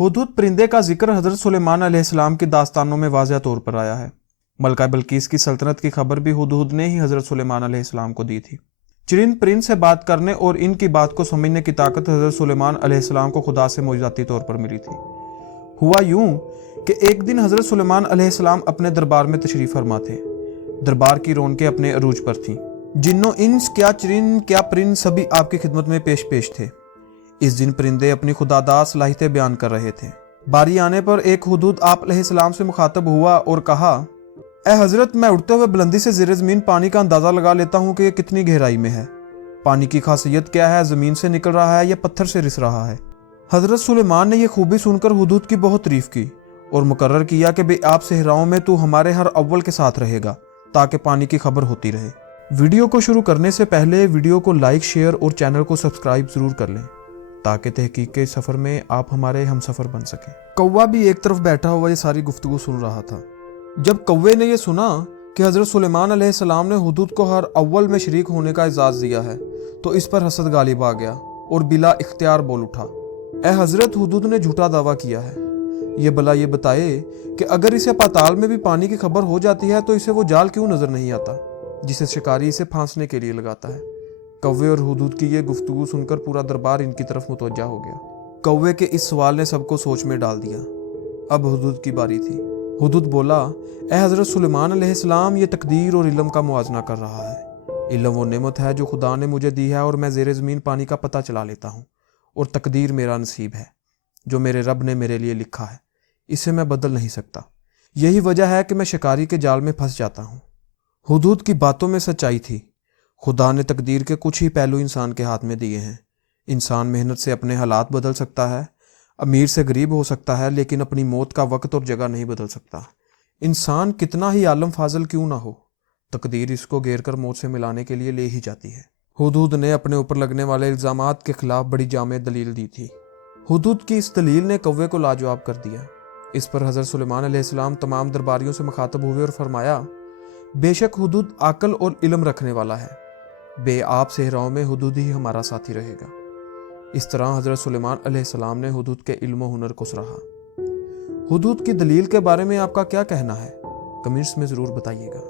हुदहुद परिंदे का जिक्र हजरत सुलेमान अलैहिस्सलाम की दास्तानों में वाज़ह तौर पर आया है। मलका बिल्कीस की सल्तनत की खबर भी हुदहुद ने ही हजरत सुलेमान अलैहिस्सलाम को दी थी। चरिंद परिंद से बात करने और इनकी बात को समझने की ताकत हजरत सुलेमान अलैहिस्सलाम को खुदा से मोजज़ाती तौर पर मिली थी। हुआ यूं कि एक दिन हजरत सुलेमान अलैहिस्सलाम अपने दरबार में तशरीफ़ फरमा थे। दरबार की रौनकें अपने अरूज पर थीं। जिन्नो इंस क्या चरिंद क्या परिंद सभी आपकी खिदमत में पेश थे। इस दिन परिंदे अपनी खुदादाद सलाहियतें बयान कर रहे थे। बारी आने पर एक हुदहुद आप अलैहिस्सलाम से मुखातब हुआ और कहा, ए हजरत, मैं उड़ते हुए बुलंदी से ज़ेरे ज़मीन पानी का अंदाज़ा लगा लेता हूँ कि ये कितनी गहराई में है। पानी की खासियत क्या है, ज़मीन से निकल रहा है या पत्थर से रिस रहा है। हजरत सुलेमान ने यह खूबी सुनकर हुदहुद की बहुत तारीफ की और मुकर्रर किया कि बे आप सहराओं में तू हमारे हर अव्वल के साथ रहेगा ताकि पानी की खबर होती रहे। वीडियो को शुरू करने से पहले वीडियो को लाइक, शेयर और चैनल को सब्सक्राइब ज़रूर कर लें ताकि तहकीक के सफ़र में आप हमारे हमसफ़र बन सकें। कौवा भी एक तरफ बैठा हुआ ये सारी गुफ्तगू सुन रहा था। जब कौवे ने यह सुना कि हज़रत सुलेमान अलैहिस्सलाम ने हुदहुद को हर अव्वल में शरीक होने का इजाज़ दिया है तो इस पर हसद गालिब आ गया और बिला इख्तियार बोल उठा, ए हज़रत, हुदहुद ने झूठा दावा किया है। ये भला ये बताए कि अगर इसे पाताल में भी पानी की खबर हो जाती है तो इसे वो जाल क्यों नज़र नहीं आता जिसे शिकारी इसे फांसने के लिए लगाता है। कौवे और हुदहुद की ये गुफ्तगू सुनकर पूरा दरबार इनकी तरफ मुतवज्जा हो गया। कौवे के इस सवाल ने सबको सोच में डाल दिया। अब हुदहुद की बारी थी। हुदहुद बोला, ए हज़रत सुलेमान अलैहिस्सलाम, ये तकदीर और इल्म का मुआजना कर रहा है। इल्म वो नेमत है जो खुदा ने मुझे दी है और मैं ज़ेरे ज़मीन पानी का पता चला लेता हूँ, और तकदीर मेरा नसीब है जो मेरे रब ने मेरे लिए लिखा है, इसे मैं बदल नहीं सकता। यही वजह है कि मैं शिकारी के जाल में फंस जाता हूँ। हुदहुद की बातों में सच्चाई थी। खुदा ने तकदीर के कुछ ही पहलू इंसान के हाथ में दिए हैं। इंसान मेहनत से अपने हालात बदल सकता है, अमीर से गरीब हो सकता है, लेकिन अपनी मौत का वक्त और जगह नहीं बदल सकता। इंसान कितना ही आलम फाजल क्यों ना हो, तकदीर इसको घेर कर मौत से मिलाने के लिए ले ही जाती है। हुदहुद ने अपने ऊपर लगने वाले इल्ज़ामात के खिलाफ बड़ी जामे दलील दी थी। हुदहुद की इस दलील ने कौवे को लाजवाब कर दिया। इस पर हज़रत सुलेमान अलैहिस्सलाम तमाम दरबारियों से मुखातब हुए और फरमाया, बेशक हुदहुद अक्ल और इल्म रखने वाला है। बे आप सहराओं में हुदहुद ही हमारा साथी रहेगा। इस तरह हज़रत सुलेमान अलैहिस्सलाम ने हुदहुद के इल्म और हुनर को सराहा। हुदहुद की दलील के बारे में आपका क्या कहना है? कमेंट्स में ज़रूर बताइएगा।